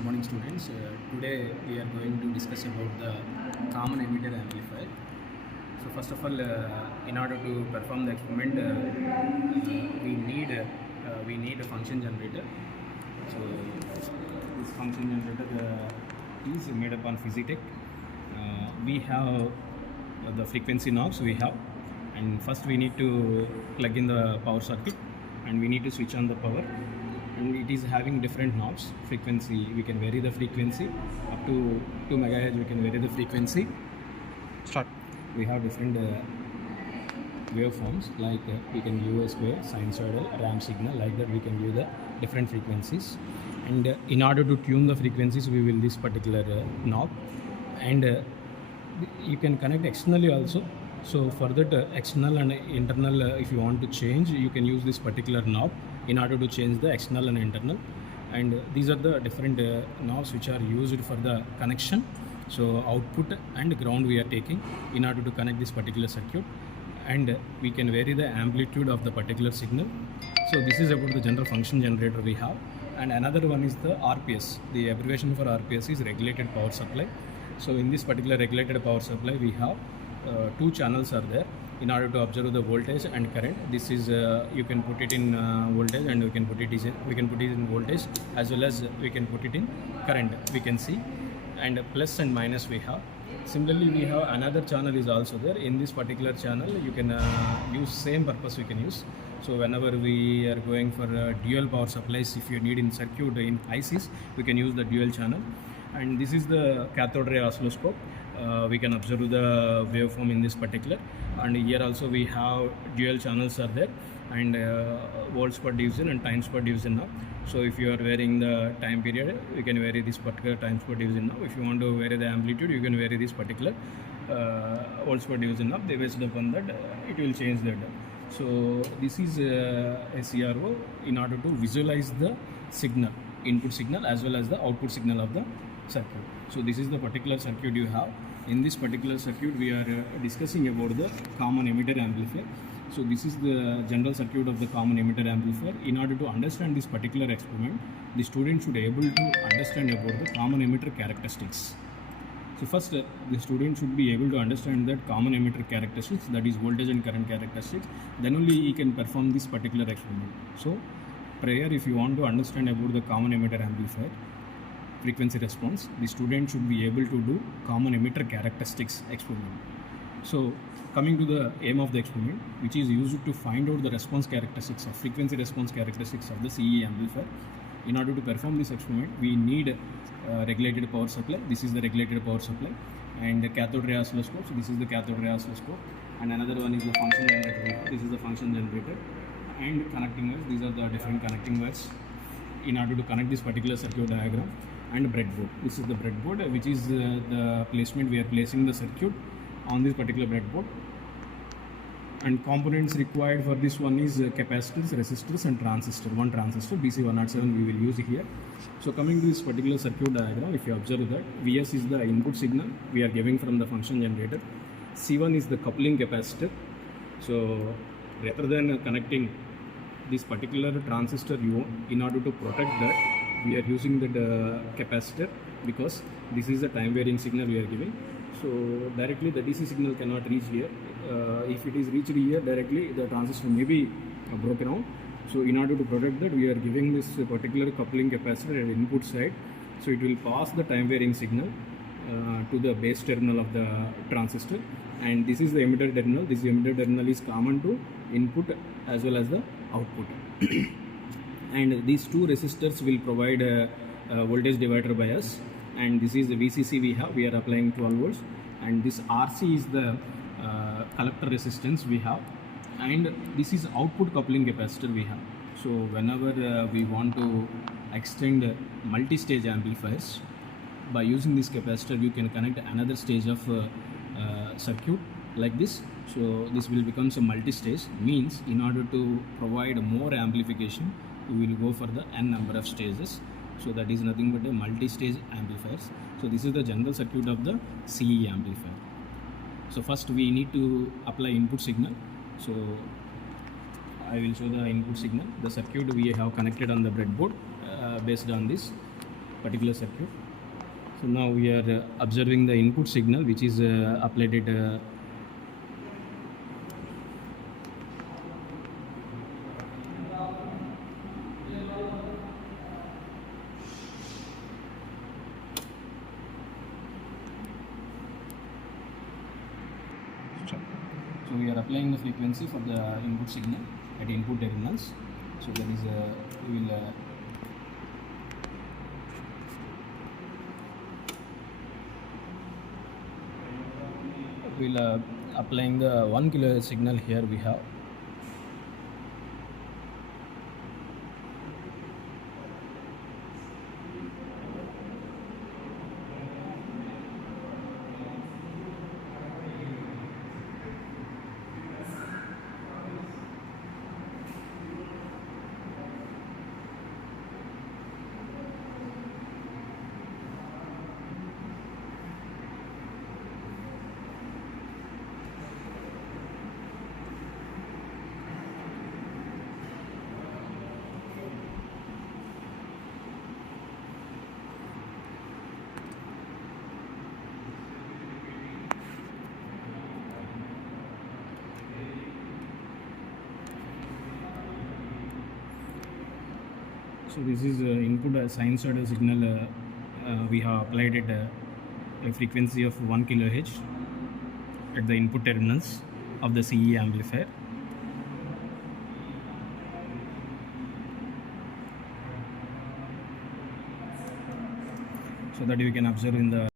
Good morning, students. Today we are going to discuss about the common emitter amplifier. So first of all, in order to perform the experiment, we need a function generator. So this function generator is made up on Physitech. We have the frequency knobs we have, and first we need to plug in the power circuit, and we need to switch on the power. And it is having different knobs. Frequency, we can vary the frequency up to 2 megahertz. We can vary the frequency. Start. We have different waveforms, like we can give a square, sinusoidal, ramp signal, like that. We can give the different frequencies, and in order to tune the frequencies, we will this particular knob, and you can connect externally also. So for that external and internal, if you want to change, you can use this particular knob in order to change the external and internal. And these are the different knobs which are used for the connection. So output and ground we are taking in order to connect this particular circuit, and we can vary the amplitude of the particular signal. So this is about the general function generator we have. And another one is the RPS. The abbreviation for RPS is regulated power supply. So in this particular regulated power supply, we have two channels are there in order to observe the voltage and current. This is you can put it in voltage, and we can put it in voltage, as well as we can put it in current. We can see, and plus and minus we have. Similarly, we have another channel is also there. In this particular channel, you can use same purpose we can use. So whenever we are going for dual power supplies, if you need in circuit in ICs, we can use the dual channel. And this is the cathode ray oscilloscope. We can observe the waveform in this particular, and here also we have dual channels are there, and volts per division and times per division now. So if you are varying the time period, you can vary this particular times per division now. If you want to vary the amplitude, you can vary this particular volts per division now. Based upon that, it will change that. So this is a CRO in order to visualize the signal, input signal, as well as the output signal of the circuit. So this is the particular circuit you have. In this particular circuit, we are discussing about the common emitter amplifier. So this is the general circuit of the common emitter amplifier. In order to understand this particular experiment, the student should be able to understand about the common emitter characteristics. So first, the student should be able to understand that common emitter characteristics, that is voltage and current characteristics. Then only he can perform this particular experiment. So prior, if you want to understand about the common emitter amplifier frequency response, the student should be able to do common emitter characteristics experiment. So coming to the aim of the experiment, which is used to find out the response characteristics of frequency response characteristics of the CE amplifier. In order to perform this experiment, we need regulated power supply. This is the regulated power supply, and the cathode ray oscilloscope. So this is the cathode ray oscilloscope, and another one is the function generator. This is the function generator, and connecting wires. These are the different connecting wires in order to connect this particular circuit diagram. And breadboard. This is the breadboard, which is the placement we are placing the circuit on this particular breadboard. And components required for this one is capacitors, resistors, and transistor. One transistor, BC107, we will use here. So coming to this particular circuit diagram, if you observe that Vs is the input signal we are giving from the function generator. C1 is the coupling capacitor. So rather than connecting this particular transistor, in order to protect that, we are using the capacitor, because this is the time varying signal we are giving. So directly the DC signal cannot reach here. If it is reached here directly, the transistor may be broken out. So in order to protect that, we are giving this particular coupling capacitor at the input side. So it will pass the time varying signal to the base terminal of the transistor, and this is the emitter terminal. This emitter terminal is common to input as well as the output. And these two resistors will provide a voltage divider bias, and this is the VCC we are applying 12 volts, and this RC is the collector resistance we have, and this is output coupling capacitor we have. So whenever we want to extend multi-stage amplifiers, by using this capacitor, you can connect another stage of circuit like this. So this will become a multi-stage, means in order to provide more amplification, we will go for the n number of stages. So that is nothing but a multi-stage amplifiers. So this is the general circuit of the CE amplifier. So first we need to apply input signal. So I will show the input signal. The circuit we have connected on the breadboard based on this. particular circuit. So now we are observing the input signal which is applied at so we are applying the frequency for the input signal at input terminals. So that is we will applying the 1 kHz signal here we have. So this is input sinusoidal signal. We have applied it a frequency of 1 kHz at the input terminals of the CE amplifier. So that you can observe in the